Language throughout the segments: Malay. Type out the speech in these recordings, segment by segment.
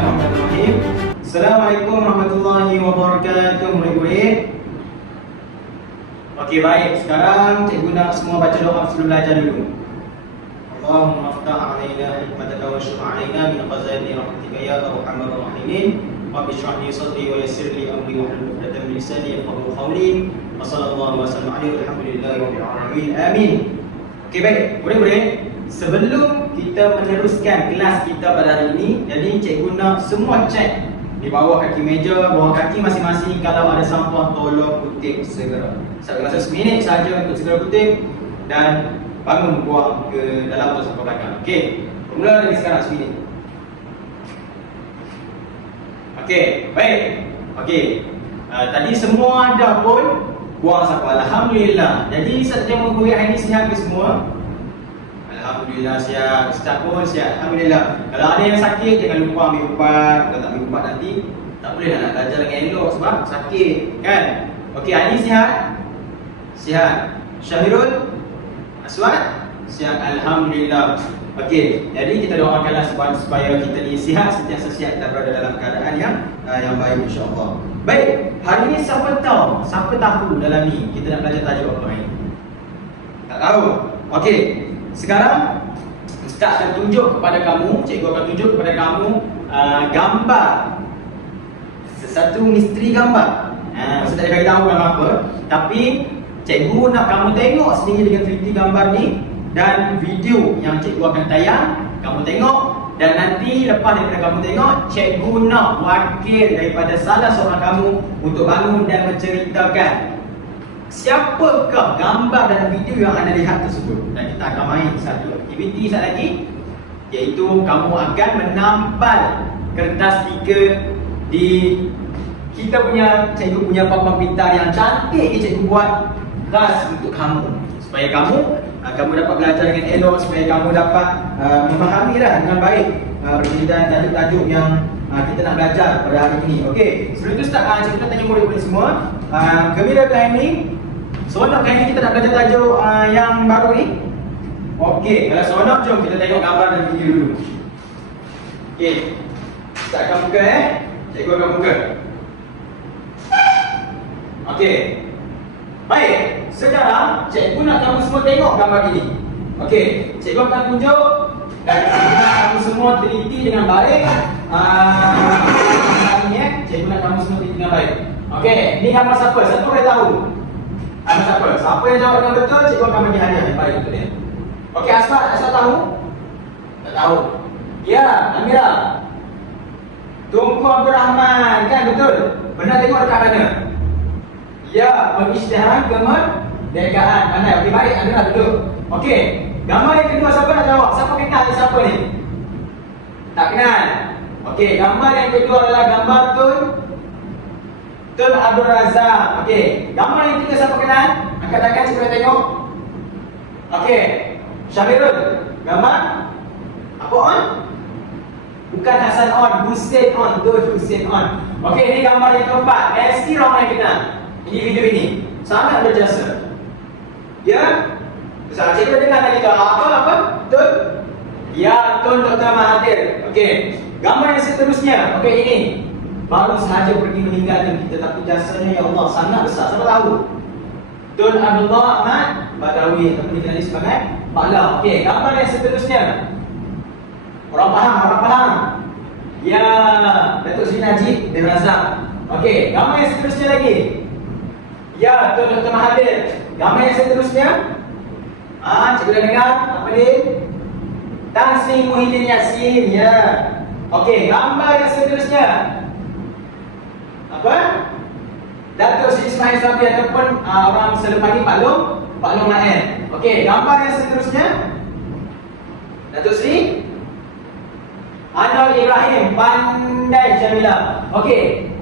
Bismillahirrahmanirrahim. Assalamualaikum warahmatullahi wabarakatuh, murid-murid. Okey, baik. Sekarang cikgu nak semua baca doa sebelum belajar dulu. Allahumma aftah alaina hikmataka wa syufa alaina min khazani rahmatika ya arhamar rahimin. Rabbi shrah li sadri wa yassir li amri wa hlul 'uqdatam min lisani yafqahu qawli. Wa sallallahu wa sallam alaihi walhamdulillahi rabbil alamin. Amin. Okey, baik. Murid-murid, sebelum kita meneruskan kelas kita pada hari ini, jadi cikgu nak semua cek di bawah kaki meja, bawah kaki masing-masing. Kalau ada sampah, tolong kutip segera. Saya rasa seminit saja untuk segera kutip dan bangun buang ke dalam tong sampah belakang. Okey, bermula dari sekarang seminit. Okey, baik. Okey, tadi semua dah pun buang sampah. Alhamdulillah. Jadi setiap murid hari ini sihat ke semua? Alhamdulillah sihat. Ustaz pun sihat. Alhamdulillah. Kalau ada yang sakit, jangan lupa ambil ubat. Kalau tak ambil ubat nanti tak boleh nak belajar dengan elok sebab sakit, kan? Okey, hari ini sihat? Sihat. Syahirul? Aswad? Sihat. Alhamdulillah. Okey, jadi kita doakanlah supaya kita ni sihat, sentiasa sihat dan berada dalam keadaan yang baik, insya-Allah. Baik, hari ini siapa tahu dalam ni kita nak belajar tajuk apa hari? Tak tahu. Okey, sekarang Ustaz akan tunjuk kepada kamu, cikgu akan tunjuk kepada kamu gambar sesuatu misteri gambar. Ustaz tak bagi tahu gambar apa, tapi cikgu nak kamu tengok sendiri dengan teliti gambar ni dan video yang cikgu akan tayang, kamu tengok. Dan nanti lepas daripada kamu tengok, cikgu nak wakil daripada salah seorang kamu untuk bangun dan menceritakan siapakah gambar dan video yang anda lihat tersebut. Dan kita akan main satu aktiviti sekali lagi, iaitu kamu akan menampal kertas stiker di kita punya, cikgu punya papan pintar yang cantik ni cikgu buat khas untuk kamu, supaya kamu dapat belajar dengan elok, supaya kamu dapat memahami dengan baik berkaitan tajuk-tajuk yang kita nak belajar pada hari ini. Okey, sebelum itu Ustaz, cikgu nak tanya murid-murid semua, gembira ke hari ini? Seronok kan kita nak belajar tajuk yang baru ni? Okey, kalau seronok, jom kita tengok gambar dan video dulu. Okey, Ustaz akan buka cikgu akan buka. Okey, baik, sekarang cikgu nak kamu semua tengok gambar ini. Okey, cikgu akan tunjuk dan kamu semua teliti dengan baik. Cikgu nak kamu semua teliti dengan baik. Okey, ni gambar siapa? Siapa boleh tahu? Gambar siapa? Siapa yang jawab dengan betul, cikgu akan bagi hadiah yang paling betul dia. Okey, Asma tahu? Tak tahu. Ya, Amira. Tunku Abdul Rahman, kan betul? Pernah tengok dekat mana? Ya, pengisytiharan kemerdekaan. Pandai. Okey, baik, Amira duduk. Okey, gambar yang kedua siapa nak jawab? Siapa kenal siapa ni? Tak kenal. Okey, gambar yang kedua adalah gambar Tun Abdul Razak. Okey, gambar yang ketiga siapa kenal? Angkat tangan supaya tengok. Okey, Syahirul, gambar apa on? Bukan Hasan on, Hussein on. Tun Hussein on. Okey, ini gambar yang keempat. Mesti ramai kenal ini video ini. Sangat berjasa. Ya? Ustaz, cikgu dengar tadi tu apa? Tun? Ya, Tun Dr. Mahathir. Okey, gambar yang seterusnya. Okey, ini baru sahaja pergi meninggalkan kita, tapi jasanya ya Allah sangat besar. Siapa tahu? Tun Abdullah Ahmad Badawi, atau dikenali sebagai Pak Lau. Okey, gambar yang seterusnya. Orang faham? Ya, Datuk Seri Najib bin Razak. Okey, gambar yang seterusnya lagi. Ya, Tun Dr. Mahathir. Gambar yang seterusnya. Cikgu dah dengar apa dia? Tan Sri Muhyiddin Yassin. Ya. Okey, gambar yang seterusnya. Apa? Datuk Seri Ismail Sabri ataupun orang selepas ni Pak Long Mahen. Okey, gambar yang seterusnya. Datuk Seri Anwar Ibrahim, pandai Syamila. Okey,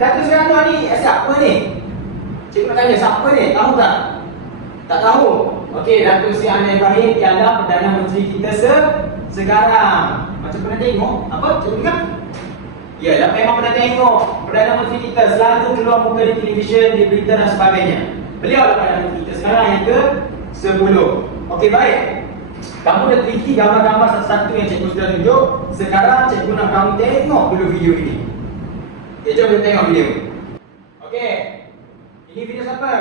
Datuk Seri Anwar ni siapa ni? Cikgu nak tanya, siapa ni? Tahu tak? Tak tahu. Okey, Datuk Seri Anwar Ibrahim ialah Perdana Menteri kita sekarang. Macam pernah tengok? Apa? Cikgu dengar? Ya, dah memang pernah tengok Perdana Menteri kita selalu keluar muka di televisyen, di berita dan sebagainya. Beliau lah Perdana Menteri kita sekarang yang ke-10. Okey, baik. Kamu dah teliti gambar-gambar satu-satu yang cikgu sudah tunjuk. Sekarang cikgu nak kamu tengok dulu video ini. Okay, jom kita tengok video. Okey, ini video siapa?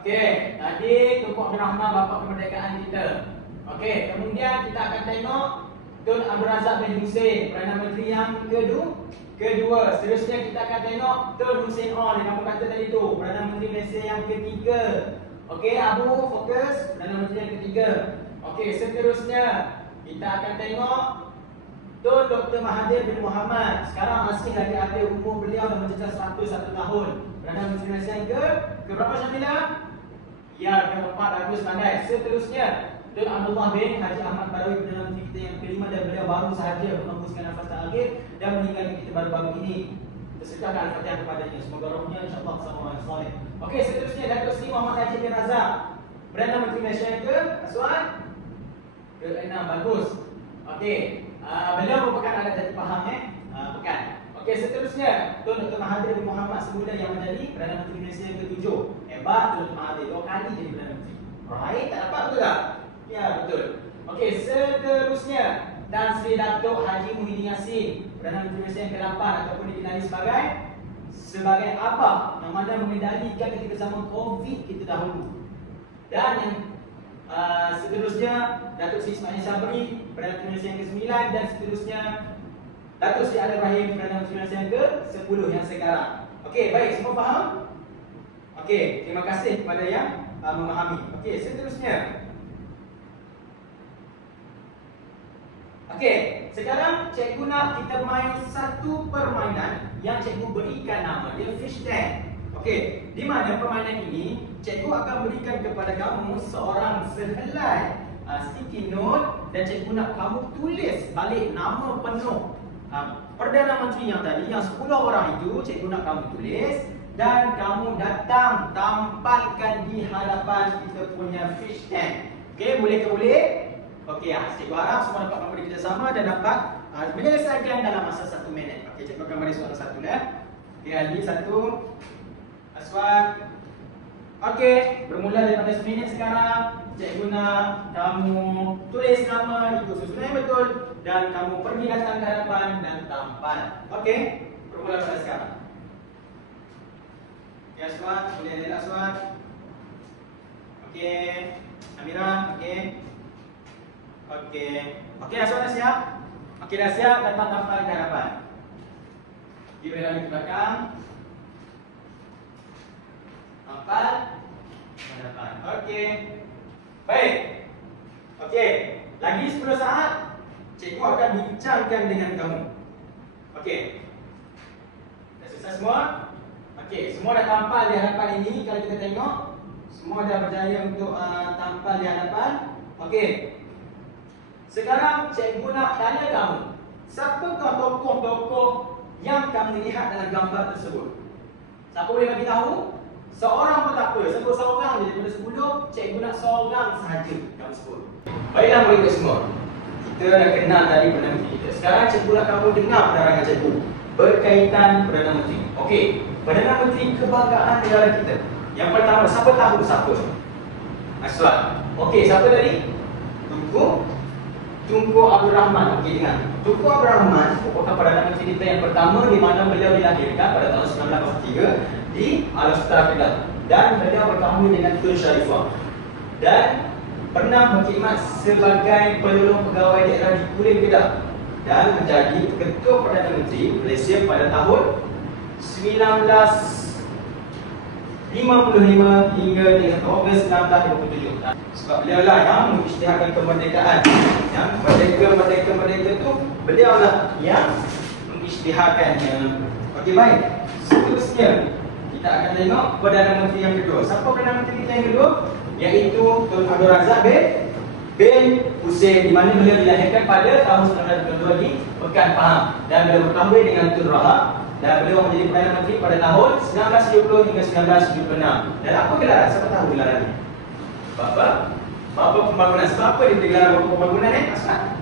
Okey, tadi Tunku Abdul Rahman, bapa kemerdekaan kita. Okey, kemudian kita akan tengok Tun Abdul Razak bin Hussein, Perdana Menteri yang kedua. Seterusnya kita akan tengok Tun Hussein On yang kamu kata tadi tu, Perdana Menteri Malaysia yang ketiga. Okey, Abu fokus, Perdana Menteri yang ketiga. Okey, seterusnya kita akan tengok Tun Dr. Mahathir bin Mohamad. Sekarang masih lagi ada, umur beliau dah mencecah 101 tahun. Perdana Menteri Malaysia yang ke berapa, Syamila? Ya, keempat, bagus, pandai. Seterusnya Tun Abdullah bin Haji Ahmad Badawi, Perdana Menteri kita yang kelima, dan beliau baru sahaja menghembuskan nafas terakhir dan meninggal kita baru-baru ini. Tersedahkan Al-Fatihah kepadanya. Semoga rohnya insya-Allah sama orang soleh. Okey, seterusnya Datuk Seri Muhammad Haji bin Razak, Perdana Menteri Malaysia yang ke Aswan? Ke-6, bagus. Okey, beliau merupakan anak jati faham bukan. Okey, seterusnya Tun Dr. Mahathir bin Mohamad semula yang menjadi Perdana Menteri Malaysia yang ke-7. Hebat Tun Dr. Mahathir, 2 kali jadi Perdana Menteri. Right, tak dapat betul tak? Ya, betul. Okey, seterusnya Tan Sri Datuk Haji Muhyiddin Yassin, Perdana Menteri Malaysia yang ke-8 ataupun dikenali sebagai abah yang mana mengendalikan ketika zaman Covid kita dahulu. Dan yang seterusnya Datuk Seri Ismail Sabri, Perdana Menteri Malaysia yang ke-9, dan seterusnya Datuk Seri Ali Ibrahim, Perdana Menteri Malaysia yang ke-10 yang sekarang. Okey, baik, semua faham? Okey, terima kasih kepada yang memahami. Okey, seterusnya. Okey, sekarang cikgu nak kita main satu permainan yang cikgu berikan nama dia fish tank. Okey, di mana permainan ini cikgu akan berikan kepada kamu seorang sehelai sticky note dan cikgu nak kamu tulis balik nama penuh Perdana Menteri yang tadi, yang 10 orang itu cikgu nak kamu tulis dan kamu datang tampalkan di hadapan kita punya fish tank. Okey, boleh ke boleh? Okey, cikgu harap semua dapat memberi kerjasama dan dapat menyelesaikan dalam masa 1 minit. Okey, cikgu akan beri soalan satu dah. Okey, Ali satu. Aswan. Okey, bermula daripada 1 minit sekarang. Cikgu nak kamu tulis nama, ikut susunan yang betul dan kamu pergi datang ke hadapan dan tampal. Okey, bermula pada sekarang. Okey, Aswan, boleh lihat Aswan. Okey, Amira, okey. Okey. Okey, Aswan dah siap? Okey, dah siap, datang tampal ke hadapan. Kira lagi ke belakang. Tampal ke hadapan. Okey. Baik. Okey, lagi 10 saat cikgu akan bincangkan dengan kamu. Okey. Dah selesai semua? Okey, semua dah tampal di hadapan ini. Kalau kita tengok, semua dah berjaya untuk tampal di hadapan. Okey. Sekarang cikgu nak tanya kamu, siapakah tokoh-tokoh yang kamu lihat dalam gambar tersebut? Siapa boleh bagi tahu? Seorang pun tak apa, sebut seorang je daripada 10, cikgu nak seorang sahaja kamu sebut. Baiklah murid semua, kita dah kenal tadi Perdana Menteri kita. Sekarang cikgu nak kamu dengar penerangan cikgu berkaitan Perdana Menteri. Okey, Perdana Menteri kebanggaan negara kita. Yang pertama, siapa tahu siapa? Aswan. Okey, siapa tadi? Tunku Abdul Rahman. Okey, dengar. Tunku Abdul Rahman merupakan Perdana Menteri kita yang pertama di mana beliau dilahirkan pada tahun 1943 di Al-Ustaz Kedah, dan beliau berkahwin dengan Tun Sharifah dan pernah berkhidmat sebagai penolong pegawai daerah di Kulim Kedah dan menjadi Ketua Perdana Menteri Malaysia pada tahun 1955 hingga dengan Ogos 1957. Sebab beliau lah yang mengisytiharkan kemerdekaan. Yang merdeka tu beliau lah yang mengisytiharkan. Okey, baik. Seterusnya kita akan tengok Perdana Menteri yang kedua. Siapa Perdana Menteri kita yang kedua? Iaitu Tun Abdul Razak bin Hussein, di mana beliau dilahirkan pada tahun 1922 di Pekan Pahang dan beliau berkahwin dengan Tun Rahab dan beliau menjadi Perdana Menteri pada tahun 1970 hingga 1976. Dan apa gelaran? Siapa tahu gelarannya? Bapa Pembangunan. Sebab apa dia gelaran Bapa Pembangunan Asal?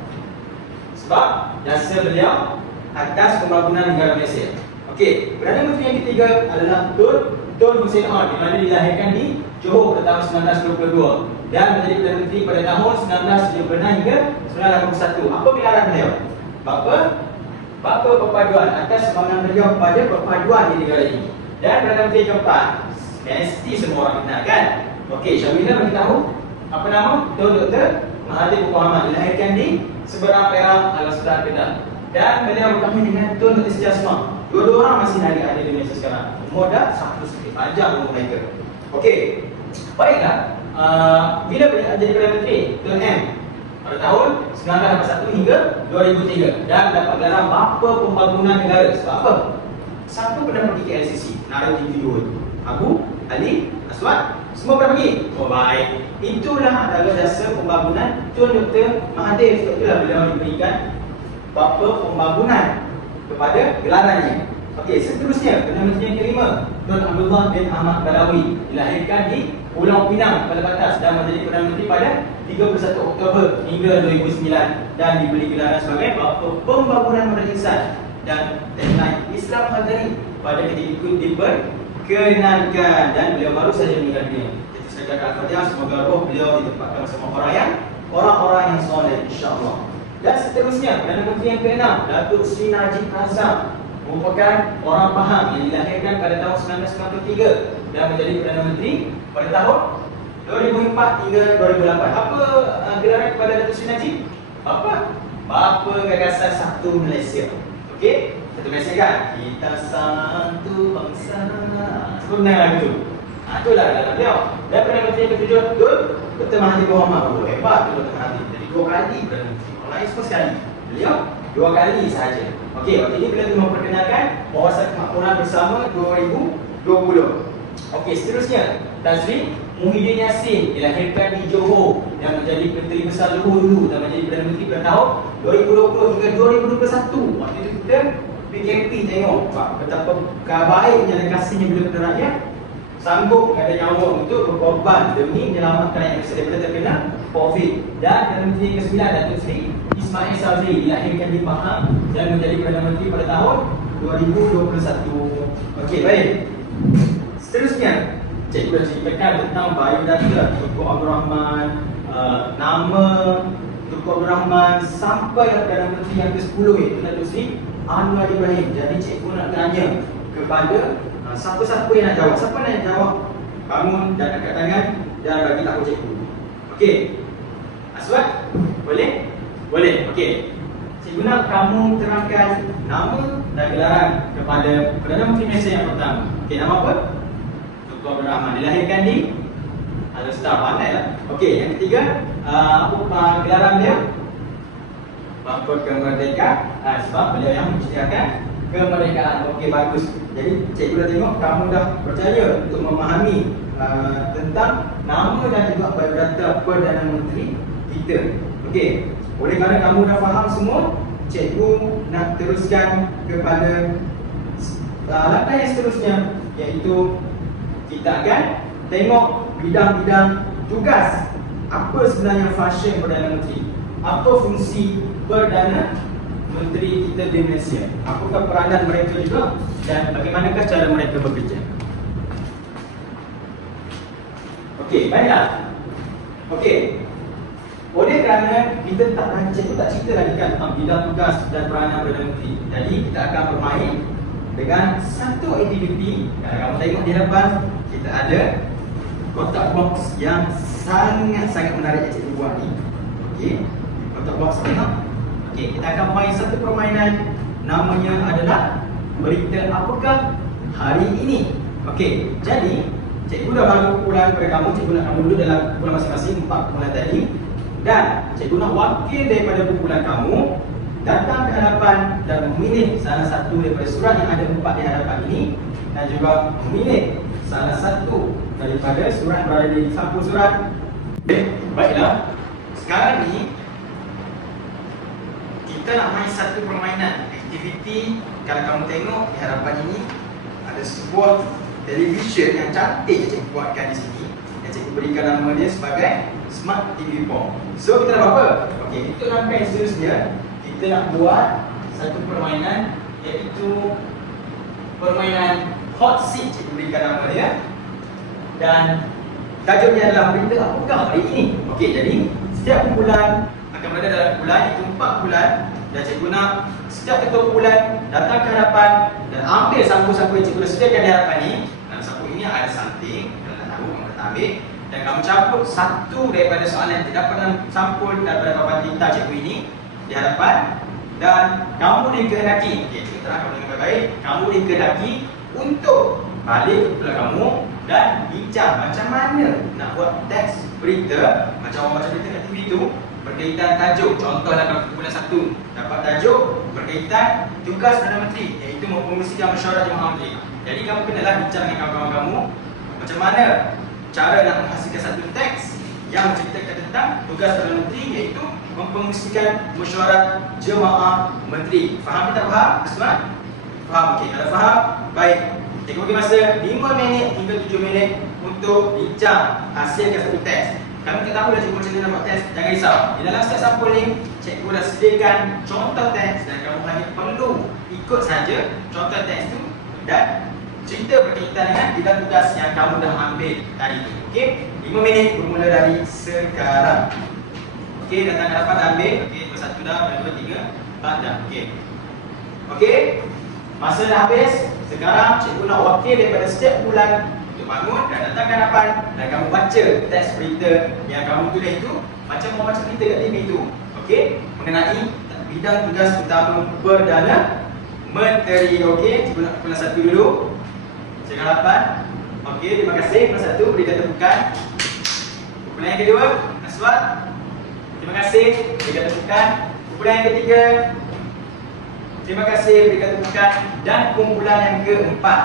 Sebab jasa beliau atas pembangunan negara Malaysia. Okey, Perdana Menteri yang ketiga adalah Tun Tun Hussein On di mana dilahirkan di Johor pada tahun 1922 dan menjadi Perdana Menteri pada tahun 1976 hingga 1981. Apa gelaran beliau? Bapa perpaduan atas semangat beliau kepada perpaduan di negara ini. Dan Perdana Menteri keempat, mesti semua orang kenal kan? Okey, Syamila beritahu apa nama? Tun Dr. Mahathir Mohamad dilahirkan di Seberang Perak, Al-Astar, Kedah. Dan beliau berkahwin dengan Tun Dr. Sejasma. Dua-dua orang masih ada di Malaysia sekarang. Umur dah 1 sekali panjang umur mereka. Okey, baiklah. Bila beliau jadi Perdana Menteri? Tun M pada tahun 1981 hingga 2003 dan dapat gelar Bapa Pembangunan Negara. Sebab apa? Siapa pernah pergi ke LCC? Nak video tu. Abu, Ali, Aswad, semua pernah pergi. Oh baik. Itulah adalah dasar pembangunan Tun Dr. Mahathir. Sebab itulah beliau diberikan Bapa Pembangunan kepada gelarannya. Okey, seterusnya Perdana Menteri yang kelima, Tun Abdullah bin Ahmad Badawi dilahirkan di Pulau Pinang pada batas dan menjadi Perdana Menteri pada 31 Oktober hingga 2009 dan diberi gelaran sebagai Bapa Pembangunan Modern Insan dan tagline Islam Hadari pada ketika itu diperkenankan dan beliau baru saja meninggal dunia. Jadi saya kata Al-Fatihah, semoga roh beliau ditempatkan bersama orang-orang yang soleh insya-Allah. Dan seterusnya Perdana Menteri yang ke-6, Datuk Seri Najib Razak merupakan orang Pahang yang dilahirkan pada tahun 1993 dan menjadi Perdana Menteri pada tahun 2004 hingga 2008. Apa gelaran kepada Datuk Seri Najib? Bapa Gagasan Satu Malaysia. Okey, Satu Malaysia kan? Kita satu bangsa. Sebenarnya lagu tu. Itulah dalam beliau. Dan Perdana Menteri yang ke-7 Dr. Mahathir Mohamad. Hebat tu Dr. Mahathir. Jadi 2 kali Perdana Menteri. Orang lain semua sekali. Beliau 2 kali sahaja. Okey, waktu ini beliau memperkenalkan Kawasan Kemakmuran Bersama 2020. Okey, seterusnya Tan Sri Muhyiddin Yassin dilahirkan di Johor dan menjadi Menteri Besar Johor dulu dan menjadi Perdana Menteri pada tahun 2020 hingga 2021. Waktu itu kita PKP tengok betapa baiknya dan kasihnya beliau kepada rakyat, sanggup ada nyawa untuk berkorban demi menyelamatkan rakyat Malaysia daripada terkena COVID. Dan Perdana Menteri yang ke-9 Datuk Seri Ismail Sabri dilahirkan di Pahang dan menjadi Perdana Menteri pada tahun 2021. Okey, baik. Seterusnya, cikgu dah ceritakan tentang biodata Tunku Abdul Rahman, nama Tunku Abdul Rahman sampai Perdana Menteri yang ke-10 iaitu Datuk Seri Anwar Ibrahim. Jadi cikgu nak tanya kepada siapa-siapa yang nak jawab. Siapa nak jawab? Kamu dan angkat tangan dan bagi tahu cikgu. Okey. Aswad? Boleh? Boleh. Okey. Cikgu nak kamu terangkan nama dan gelaran kepada Perdana Menteri Malaysia yang pertama. Okey, nama apa? Tunku Abdul Rahman dilahirkan di Al-Astar, pandai lah. Okey, yang ketiga, apa gelaran dia? Bapa Kemerdekaan. Sebab beliau yang menceritakan kemerdekaan. Okey, bagus. Jadi cikgu dah tengok kamu dah percaya untuk memahami tentang nama dan juga biodata Perdana Menteri kita. Okey, oleh kerana kamu dah faham semua, cikgu nak teruskan kepada langkah yang seterusnya, iaitu kita akan tengok bidang-bidang tugas. Apa sebenarnya function Perdana Menteri? Apa fungsi Perdana Menteri kita di Malaysia? Apakah peranan mereka juga dan bagaimanakah cara mereka bekerja? Okey, baiklah. Okey. Oleh kerana kita cikgu tak cerita lagi kan tentang bidang tugas dan peranan Perdana Menteri. Jadi kita akan bermain dengan satu aktiviti. Kalau kamu tengok di depan, kita ada kotak box yang sangat-sangat menarik yang cikgu buat ni. Okey. Kotak box tengok. Okey, kita akan main satu permainan, namanya adalah berita apakah hari ini. Okey, jadi cikgu dah bagi kumpulan kepada kamu. Cikgu nak kamu dulu dalam kumpulan masing-masing 4 kumpulan tadi. Dan cikgu nak wakil daripada kumpulan kamu datang ke hadapan dan memilih salah satu daripada surat yang ada 4 di hadapan ini dan juga memilih salah satu daripada surat berada di sampul surat. Baiklah, sekarang ni kita nak main satu permainan aktiviti. Kalau kamu tengok di hadapan ini ada sebuah televisyen yang cantik yang cikgu buatkan di sini, yang cikgu berikan nama dia sebagai Smart TV Pom. So kita nak buat apa? Okey, untuk langkah yang seterusnya kita nak buat satu permainan, iaitu permainan hot seat cikgu berikan nama dia. Dan tajuknya adalah berita apakah hari ini. Okey, jadi setiap bulan akan berada dalam bulan, itu 4 bulan. Dan cikgu nak setiap ketua bulan datang ke hadapan dan ambil sampul-sampul yang cikgu dah sediakan di hadapan ni. Dalam sampul ini ada something, kalau tak tahu kamu datang ambil. Dan kamu campur satu daripada soalan yang terdapat dalam sampul daripada papan tinta cikgu ini di hadapan. Dan kamu dikehendaki, okey, cikgu terangkan dengan baik-baik, kamu dikehendaki untuk balik ke pula kamu dan bincang macam mana nak buat teks berita, macam orang baca berita kat TV tu, berkaitan tajuk. Contohlah kalau bulan 1 dapat tajuk berkaitan tugas Perdana Menteri, iaitu mempromosikan mesyuarat jemaah menteri. Jadi kamu kenalah bincang dengan kawan-kawan kamu macam mana cara nak menghasilkan satu teks yang menceritakan tentang tugas Perdana Menteri, iaitu mempromosikan mesyuarat jemaah menteri. Faham tak faham? Semua? Faham? Okey, kalau faham, baik. Cikgu bagi masa 5 minit hingga 7 minit untuk bincang hasilkan satu teks. Kami tak tahu dah cikgu macam mana nak buat teks, jangan risau. Di dalam setiap sampul ni, cikgu dah sediakan contoh teks dan kamu hanya perlu ikut saja contoh teks tu dan cerita berkaitan dengan bidang tugas yang kamu dah ambil tadi tu. Okey, 5 minit bermula dari sekarang. Okey, datang dapat ambil. Okey, nombor 1 dah, nombor 2, 3, 4 dah. Okey. Okey. Masa dah habis. Sekarang cikgu nak wakil daripada setiap bulan untuk bangun dan datang ke hadapan dan kamu baca teks berita yang kamu tulis itu macam orang baca berita kat TV itu. Okey, mengenai bidang tugas utama Perdana Menteri. Okey, cikgu nak bulan 1 dulu. Cikgu hadapan. Okey, terima kasih. Bulan 1 berikan tepukan. Bulan yang kedua, Aswad. Terima kasih, berikan tepukan. Kumpulan yang ketiga, terima kasih, berikan tepukan. Dan kumpulan yang keempat,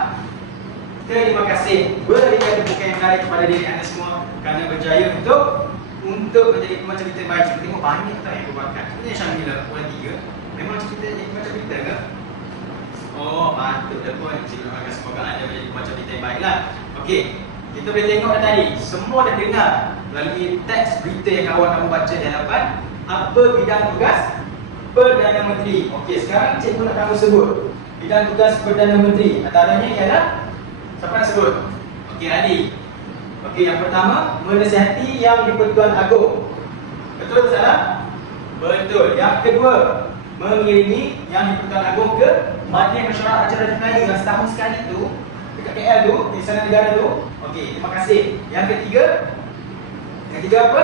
terima kasih, berikan tepukan yang menarik kepada diri anda semua kerana berjaya untuk menjadi pembaca berita baik. Kita tengok banyak tak yang berbakat. Ini Syamila, kumpulan 3. Memang cerita jadi pembaca berita ke? Oh, patut dah pun. Cikgu nak bagi semoga anda menjadi pembaca berita yang baiklah. Okey, kita boleh tengok tadi, semua dah dengar melalui teks berita yang kawan kamu baca di hadapan apa bidang tugas Perdana Menteri. Okey, sekarang cikgu nak kamu sebut bidang tugas Perdana Menteri. Antaranya ialah, siapa nak sebut? Okey, Adi. Okey, yang pertama, menasihati Yang di-Pertuan Agong. Betul atau salah? Betul. Yang kedua, mengiringi Yang di-Pertuan Agong ke Majlis Mesyuarat Raja Raja Melayu yang setahun sekali tu dekat KL tu, di Istana Negara tu. Okey, terima kasih. Yang ketiga apa?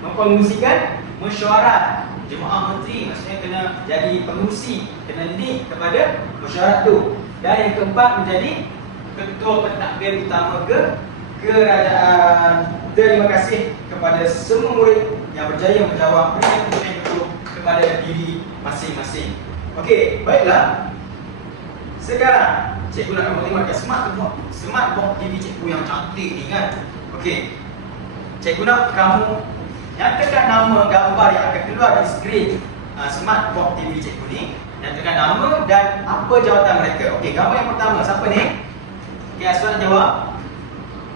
Mempromosikan mesyuarat jemaah menteri, maksudnya kena jadi pengurusi, kena lead kepada mesyuarat tu. Dan yang keempat, menjadi ketua pentadbir utama ke kerajaan. Terima kasih kepada semua murid yang berjaya menjawab pertanyaan itu kepada diri masing-masing. Okey, baiklah. Sekarang cikgu nak kamu tengok dekat smart box TV cikgu yang cantik ni kan. Okey, cikgu nak kamu nyatakan nama gambar yang akan keluar di skrin smart box TV cikgu ni. Nyatakan nama dan apa jawatan mereka. Okey, gambar yang pertama, siapa ni? Okey, Aswan jawab.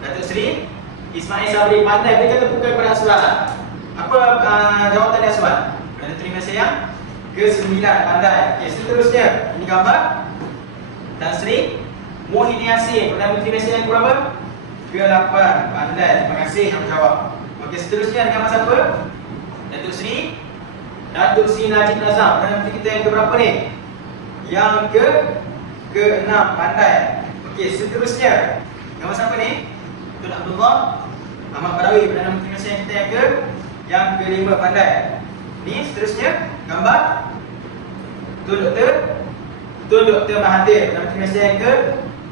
Datuk Seri Ismail Sabri. Pandai, berikan tepukan kepada Aswan. Apa jawatan dia, Aswan? Dan terima kasih yang ke-9, pandai. Okey, seterusnya, ini gambar Tan Sri Mohini Yassin, Perdana Menteri Malaysia yang berapa? Ke-8, pandai. Terima kasih yang menjawab. Okey, seterusnya gambar siapa? Datuk Sri Najib Razak, Perdana Menteri kita yang ke-berapa ni? Yang ke-6, pandai. Okey, seterusnya gambar siapa ni? Tun Abdullah Ahmad Badawi, Perdana Menteri Malaysia kita yang ke-5, pandai. Ni seterusnya gambar Tun Dr. Mahathir, Perdana Menteri Malaysia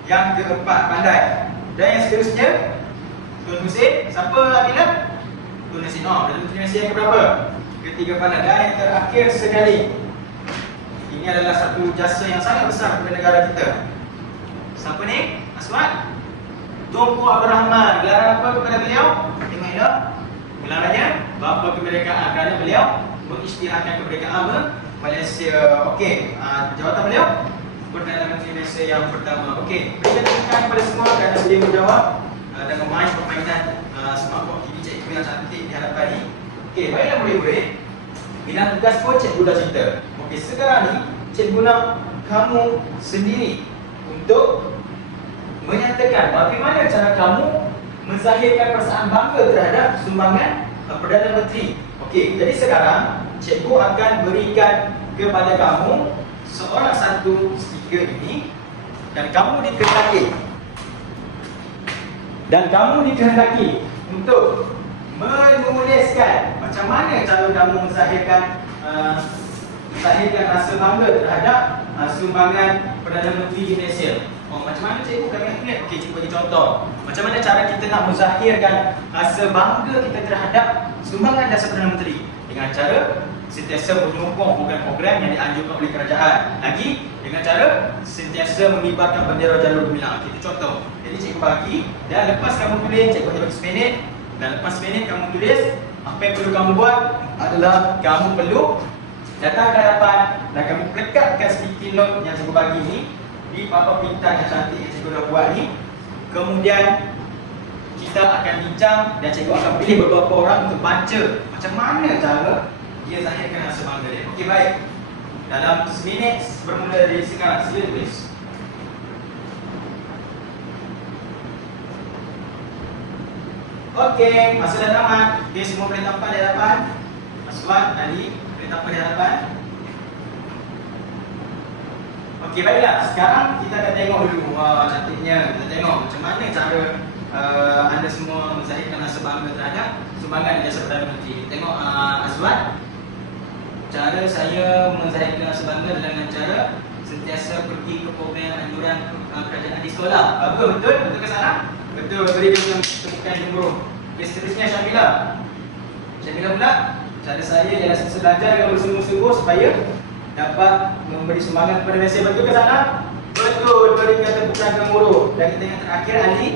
yang ke-4, pandai. Dan yang seterusnya Tun Hussein, siapa Abila? Tun Hussein, Perdana Menteri Malaysia yang ke-berapa? Ke-3, pandai. Dan yang terakhir sekali, ini adalah satu jasa yang sangat besar kepada negara kita. Siapa ni? Aswad Tunku Abdul Rahman. Gelaran apa kepada beliau? Tengok ini, gelarannya Bapa Kemerdekaan, kerana beliau mengisytiharkan kemerdekaan Malaysia. Okey, jawatan beliau Perdana Menteri Malaysia yang pertama. Okey, berikan tepukan kepada semua kerana beliau menjawab dan memain permainan smart box TV cikgu yang cantik di hadapan ni. Okey, baiklah murid-murid, bidang tugas pun cikgu dah cerita. Okey, sekarang ni cikgu nak kamu sendiri untuk menyatakan bagaimana cara kamu menzahirkan perasaan bangga terhadap sumbangan Perdana Menteri. Okey, jadi sekarang cikgu akan berikan kepada kamu seorang satu stiker ini dan kamu dikehendaki untuk menuliskan macam mana cara kamu menzahirkan rasa bangga terhadap sumbangan Perdana Menteri Malaysia. Macam mana cikgu? Kami nak ingat. Okey, cikgu bagi contoh. Macam mana cara kita nak menzahirkan rasa bangga kita terhadap sumbangan jasa Perdana Menteri? Dengan cara sentiasa menyokong program-program yang dianjurkan oleh kerajaan. Lagi, dengan cara sentiasa mengibarkan bendera jalur gemilang. Okey, itu contoh. Jadi cikgu bagi dan lepas kamu tulis, cikgu bagi 10 minit. Dan lepas 10 minit kamu tulis, apa yang perlu kamu buat adalah kamu perlu datang ke hadapan dan kamu lekatkan sticky note yang cikgu bagi ni di papan pintar yang cantik yang cikgu dah buat ni. Kemudian kita akan bincang dan cikgu akan pilih beberapa orang untuk baca macam mana cara dia zahirkan rasa bangga dia. Okey, baik. Dalam seminit bermula dari sekarang, sila tulis. Okey, masa dah tamat. Okey, semua boleh tampak di hadapan. Aswad, Ali, boleh tampak di hadapan. Okey, baiklah. Sekarang kita akan tengok dulu. Wah, cantiknya. Kita tengok macam mana cara anda semua menzahirkan rasa bangga terhadap sumbangan jasa Perdana Menteri. Tengok Azwan. Cara saya menzahirkan rasa bangga adalah dengan cara sentiasa pergi ke program anjuran kerajaan di sekolah. Bagus, betul? Betul ke salah? Betul, beri dia temukan gemuruh. Okey, seterusnya Syamila. Syamila pula, cara saya ialah sentiasa belajar dengan bersungguh-sungguh supaya dapat memberi sumbangan kepada Malaysia. Betul ke salah? Betul, berikan tepukan gemuruh. Dan kita yang terakhir, Ali.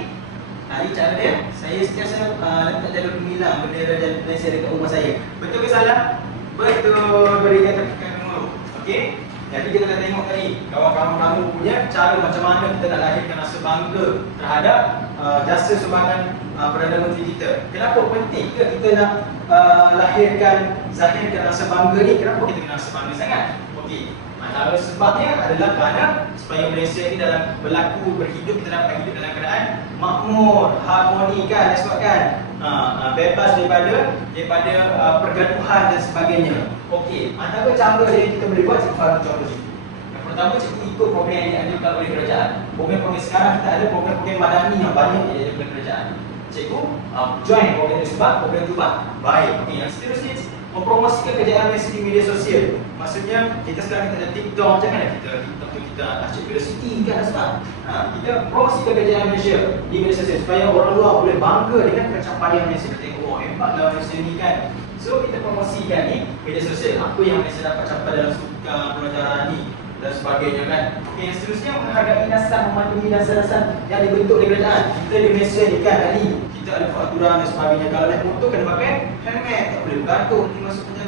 Ali, cara dia, saya sentiasa letak jalur gemilang bendera jalur Malaysia dekat rumah saya. Betul ke salah? Betul, berikan tepukan gemuruh. Okey? Jadi kita akan tengok tadi kawan-kawan kamu punya cara macam mana kita nak lahirkan rasa bangga terhadap jasa sumbangan Perdana Menteri kita. Kenapa penting ke kita nak zahirkan rasa bangga ni? Kenapa kita kena rasa bangga sangat? Okey, antara sebabnya adalah kerana supaya Malaysia ni dalam berhidup, kita dapat hidup dalam keadaan makmur, harmoni kan, sebabkan bebas daripada pergaduhan dan sebagainya. Okey, antara cara yang kita boleh buat, cikgu faham contoh cikgu. Yang pertama, cikgu ikut program yang dianjurkan oleh kerajaan. Program-program sekarang kita ada program-program madani yang banyak yang dianjurkan oleh kerajaan. Cikgu join program tersebut, program jubah. Baik, okey, yang seterusnya mempromosikan kejayaan Malaysia di media sosial. Maksudnya kita sekarang kita ada TikTok, janganlah kita TikTok tu kita asyik curiosity kan sebab kita promosikan kejayaan Malaysia di media sosial supaya orang luar boleh bangga dengan pencapaian Malaysia. Kita tengok, oh hebatlah Malaysia ni kan. So kita promosikan ni media sosial, apa yang Malaysia dapat capai dalam sukan, pelajaran ni dan sebagainya kan. Okey, yang seterusnya menghargai dasar, mematuhi dasar-dasar yang dibentuk oleh kerajaan. Kita di Malaysia ni kan Ali, kita ada peraturan dan sebagainya. Kalau naik motor kena pakai helmet, tak boleh bergantung ni maksudnya.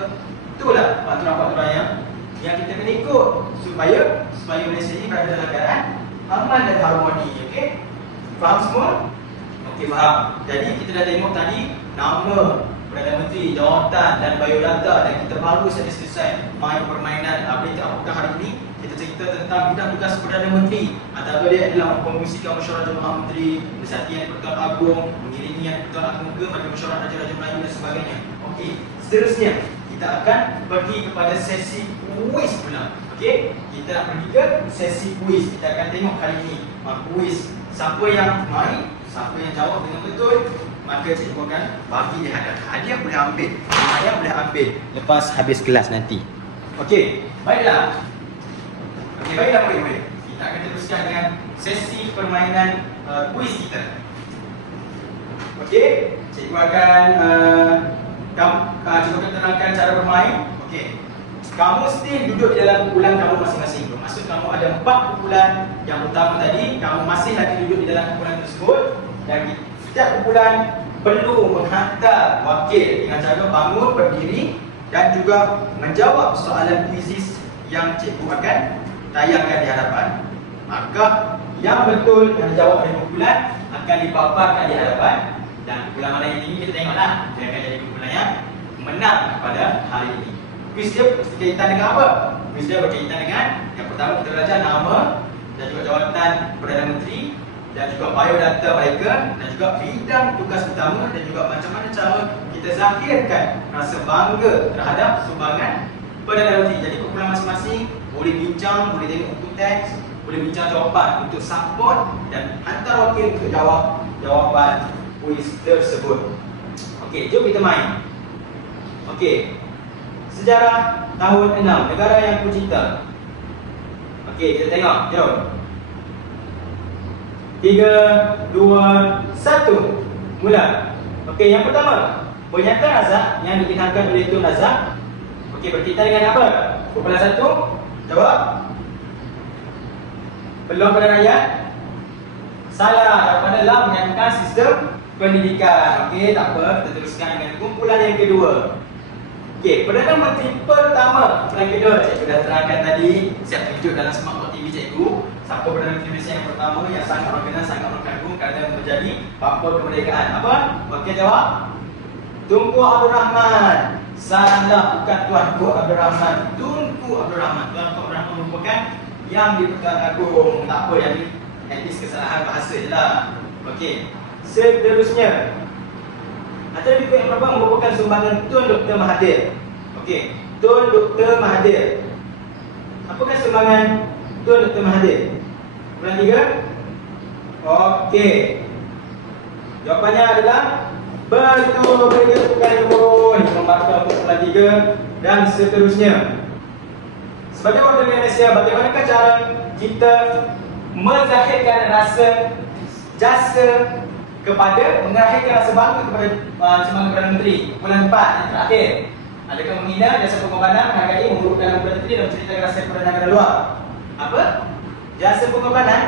Itulah peraturan-peraturan yang kita kena ikut supaya Malaysia ni berada dalam keadaan aman dan harmoni. Okey? Faham semua? Okey, faham. Jadi kita dah tengok tadi nama Perdana Menteri, jawatan dan biodata, dan kita baru saja selesai main permainan berita apakah hari ini. Kita cerita tentang bidang tugas Perdana Menteri. Antara dia adalah mengkongsikan mesyuarat Jemaah Menteri, Persatuan Pertuan Agong, mengirimi Pertuan Agong ke bagi mesyuarat Raja-Raja Melayu dan sebagainya. Okey, seterusnya kita akan pergi kepada sesi kuis pula. Okey, kita nak pergi ke sesi kuis. Kita akan tengok kali ini kuis. Siapa yang main, siapa yang jawab dengan betul, maka cikgu akan bagi dia hadiah. Hadiah boleh ambil, hadiah boleh ambil lepas habis kelas nanti. Okey, baiklah. Okey, baiklah murid-murid. Kita akan teruskan dengan sesi permainan kuis kita. Okey, cikgu akan terangkan cara bermain. Okey. Kamu mesti duduk di dalam kumpulan kamu masing-masing. Maksud kamu ada 4 kumpulan yang utama tadi, kamu masih lagi duduk di dalam kumpulan tersebut, dan setiap kumpulan perlu menghantar wakil dengan cara bangun, berdiri dan juga menjawab soalan kuisis yang cikgu akan tayangkan di hadapan. Maka yang betul yang dijawab oleh kumpulan akan dipaparkan di hadapan, dan kumpulan mana yang ini kita tengoklah, dia akan jadi kumpulan yang menang pada hari ini. Kuis dia berkaitan dengan apa? Kuis dia berkaitan dengan yang pertama kita belajar nama dan juga jawatan Perdana Menteri. dan juga biodata mereka dan juga bidang tugas utama dan juga macam mana cara kita zahirkan rasa bangga terhadap sumbangan Perdana Menteri. Jadi kumpulan masing-masing boleh bincang, boleh tengok buku teks, boleh bincang jawapan untuk support dan hantar wakil untuk jawab jawapan kuis tersebut. Okey, jom kita main. Okey. Sejarah tahun 6, negara yang ku cinta. Okey, kita tengok. Jom. 3, 2, 1. Mula. Okey, yang pertama, pernyataan azab yang dikenalkan oleh Tun Razak. Okey, berkaitan dengan apa? Kumpulan 1, jawab. Peluang pada rakyat. Salah, jawapan adalah menyatakan sistem pendidikan. Okey, tak apa, kita teruskan dengan kumpulan yang kedua. Okey, Perdana Menteri pertama. Kumpulan kedua, cikgu dah terangkan tadi. Siap tunjuk dalam Smartboard TV cikgu. Siapa Perdana Menteri Malaysia yang pertama yang sangat orang kenal, sangat orang kagum kerana menjadi bapa kemerdekaan. Apa? Okey, jawab. Tunku Abdul Rahman. Salah, bukan Tuanku Abdul Rahman. Tunku Abdul Rahman. Tuanku Abdul Rahman merupakan yang di-Pertuan Agong. Tak apa, yang at least kesalahan bahasa je lah. Okey, seterusnya, antara buku yang pertama merupakan sumbangan Tun Dr. Mahathir. Okey, Tun Dr. Mahathir. Apakah sumbangan Tun Dr. Mahathir? Kumpulan 3. Okey, jawapannya adalah betul. Mereka bukan pun membaca untuk kumpulan 3 dan seterusnya. Sebagai warga Malaysia, bagaimanakah cara kita menzahirkan rasa jasa kepada mengakhirkan rasa bangga kepada Sumbangan Perdana Menteri? Bulan 4 yang terakhir. Adakah menghina jasa pengorbanan, menghargai, memburukkan nama Perdana Menteri dan menceritakan rasa kepada negara luar? Apa? Jasa pengorbanan?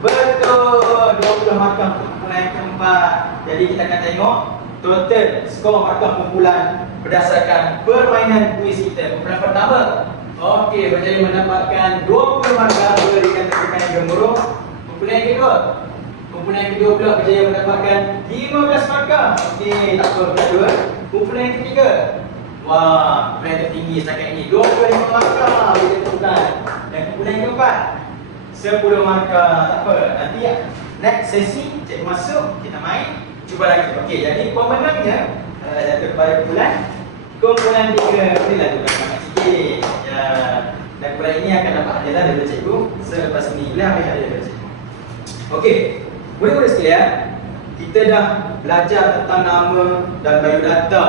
Betul. 20 markah untuk kumpulan yang keempat. Jadi kita akan tengok total skor markah kumpulan berdasarkan permainan kuis kita. Kumpulan pertama, okey, berjaya mendapatkan 20 markah, berikan tepukan yang gemuruh. Kumpulan yang kedua, kumpulan yang kedua pula berjaya mendapatkan 15 markah. Okey, tak apa, berdua. Kumpulan yang ketiga, wah, kumpulan yang tertinggi setakat ini 25 markah, berikan tepukan. Dan kumpulan yang keempat, 10 markah. Tak apa, nanti next sesi cikgu masuk, kita main, cuba lagi. Okey, jadi pemenangnya jatuh kepada kumpulan 3. Bolehlah tu banyak sikit. Ya. Dan kumpulan ini akan dapat hadiah daripada cikgu selepas ini. Boleh ambil hadiah daripada cikgu. Okey, murid-murid sekalian, kita dah belajar tentang nama dan biodata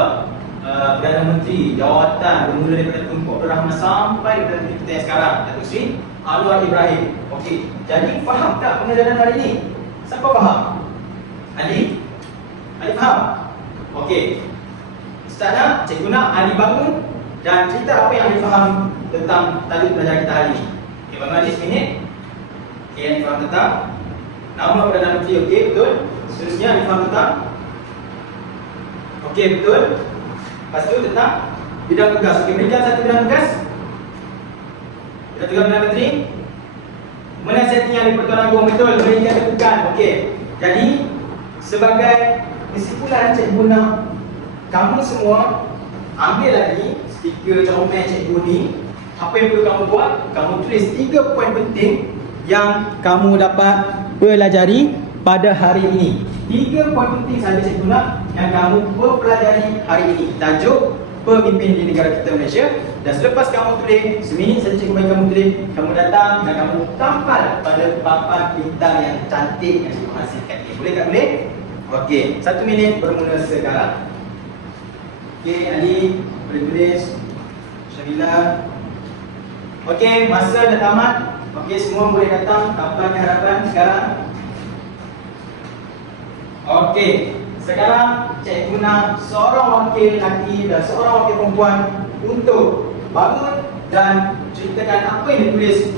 Perdana Menteri, jawatan bermula daripada Tunku Abdul Rahman sampai Perdana Menteri kita yang sekarang, Datuk Seri Anwar Ibrahim. Okey, jadi faham tak pengajaran hari ini? Siapa faham? Ali? Ali faham? Okey, Ustazah, cikgu nak Ali bangun dan cerita apa yang Ali faham tentang tajuk pelajaran kita hari ini. Okey, bangun Ali seminit. Okey, Ali faham tentang nama Perdana Menteri. Okey, betul. Seterusnya Ali faham tentang, okey, betul. Lepas tu tentang bidang tugas. Okey, berikan satu bidang tugas. Bidang tugas Perdana Menteri menasihati yang di-Pertuan Agong. Betul, berikan tepukan. Okey, jadi sebagai kesimpulan, cikgu nak kamu semua ambil lagi stiker comel cikgu ni. Apa yang perlu kamu buat? Kamu tulis 3 poin penting yang kamu dapat pelajari pada hari ini. 3 poin penting sahaja cikgu nak yang kamu pelajari hari ini. Tajuk pemimpin di negara kita Malaysia. Dan selepas kamu tulis, seminit saja cikgu bagi kamu tulis, kamu datang dan kamu tampal pada papan bintang yang cantik yang cikgu hasilkan ni. Boleh tak boleh? Okey, 1 minit bermula sekarang. Okey, Ali boleh tulis. Syamila. Okey, masa dah tamat. Okey, semua boleh datang tanpa keharapan sekarang. Okey, sekarang cikgu nak seorang wakil lelaki dan seorang wakil perempuan untuk bangun dan ceritakan apa yang ditulis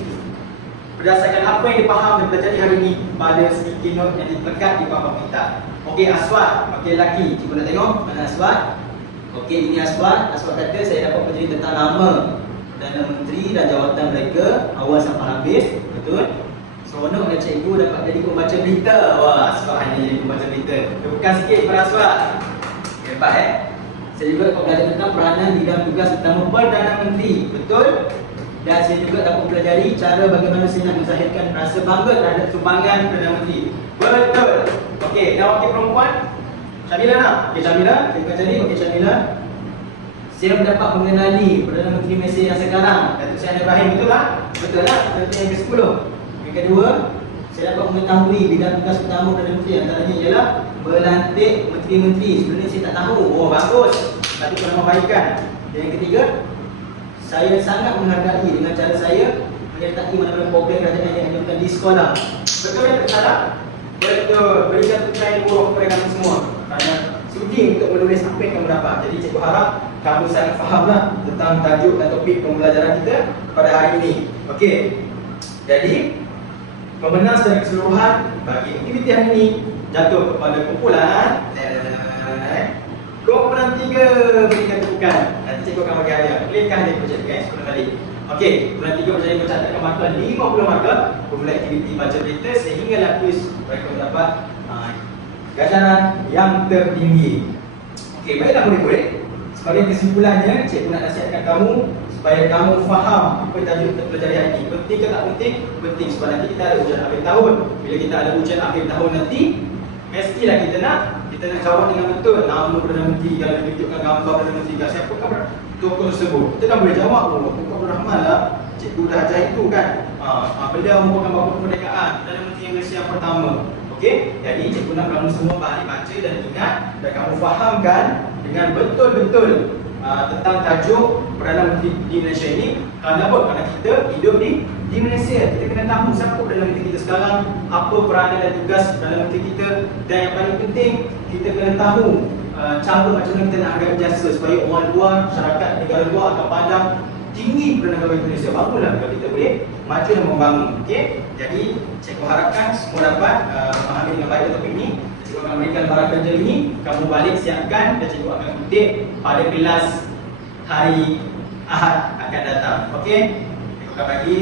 berdasarkan apa yang dipaham dan terjadi hari ini pada sticky note yang dilekat di papan kita. Okey, Aswad, wakil lelaki. Cuba nak tengok mana Aswad. Okey, ini Aswad. Aswad kata saya dapat bercerita tentang nama Perdana Menteri dan jawatan mereka awal sampai habis. Betul? Seronok dan cikgu dapat jadi pembaca berita. Wah, Aswad hanya jadi pembaca berita. Tepukan sikit kepada Aswad. Hebat Saya juga dapat belajar tentang peranan bidang tugas utama Perdana Menteri. Betul? dan saya juga dapat pelajari cara bagaimana saya nak menzahirkan rasa bangga terhadap sumbangan Perdana Menteri. Betul. Okey, dan wakil perempuan Syamila nak? Okey Syamila, terima kasih. Okey Syamila. Saya mendapat mengenali Perdana Menteri Malaysia yang sekarang, Datuk Seri Ibrahim, betul tak? Betul tak? Betul yang ke-10. Yang kedua, saya dapat mengetahui bidang tugas utama Perdana Menteri antaranya ialah melantik menteri-menteri. Sebenarnya saya tak tahu. Oh bagus. Tapi penambahbaikan. Dan yang ketiga, saya sangat menghargai dengan cara saya menyertai mana-mana program kerajaan yang dianjurkan di sekolah. Betul yang tak salah? Betul. Berikan tujuan yang buruk kepada kami semua. Kerana sudi untuk menulis apa yang kamu dapat. Jadi cikgu harap kamu sangat fahamlah tentang tajuk dan topik pembelajaran kita pada hari ini. Okey. Jadi pemenang secara keseluruhan bagi aktiviti hari ini jatuh kepada kumpulan kumpulan 3. Berikan tepukan. Nanti cikgu akan bagi hadiah. Klikkan dia projek guys, 10 kali. Okey, kumpulan 3 berjaya mencatatkan markah 50 markah kumpulan aktiviti baca berita sehinggalah kuis mereka mendapat ganjaran yang tertinggi. Okey, baiklah murid-murid. Sebagai kesimpulannya, cikgu nak nasihatkan kamu supaya kamu faham apa tajuk kita pelajari hari ini. Penting ke tak penting? Penting sebab nanti kita ada ujian akhir tahun. Bila kita ada ujian akhir tahun nanti, mestilah kita nak jawab dengan betul nama Perdana Menteri, kalau ditunjukkan gambar Perdana Menteri, siapakah tokoh tersebut. Kita dah boleh jawab. Tokoh Abdul Rahman lah, cikgu dah ajar itu kan. Beliau merupakan bapa kemerdekaan, Perdana Menteri Malaysia yang pertama. Okey, jadi cikgu nak kamu semua balik baca dan ingat dan kamu fahamkan dengan betul-betul tentang tajuk Perdana Menteri di Malaysia ini. Kenapa? Kerana kita hidup di Malaysia. Kita kena tahu siapa Perdana Menteri kita sekarang, apa peranan dan tugas Perdana Menteri kita, dan yang paling penting kita kena tahu cara macam mana kita nak hargai jasa supaya orang luar, masyarakat negara luar akan pandang tinggi Perdana Menteri Malaysia. Barulah kalau kita boleh maju dan membangun. Okey, jadi cikgu harapkan semua dapat memahami dengan baik topik ini. Cikgu akan berikan barang kerja ini, kamu balik siapkan dan cikgu akan kutip pada kelas hari Ahad akan datang. Okey, cikgu akan bagi.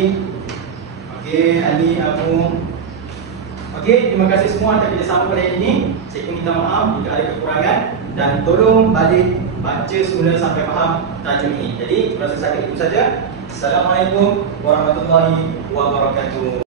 Okey, Ali, Amu. Okey, terima kasih semua atas kerjasama pada hari ini. Cikgu minta maaf jika ada kekurangan dan tolong balik baca semula sampai faham tajuk ini. Jadi, terima kasih itu saja. Assalamualaikum warahmatullahi wabarakatuh.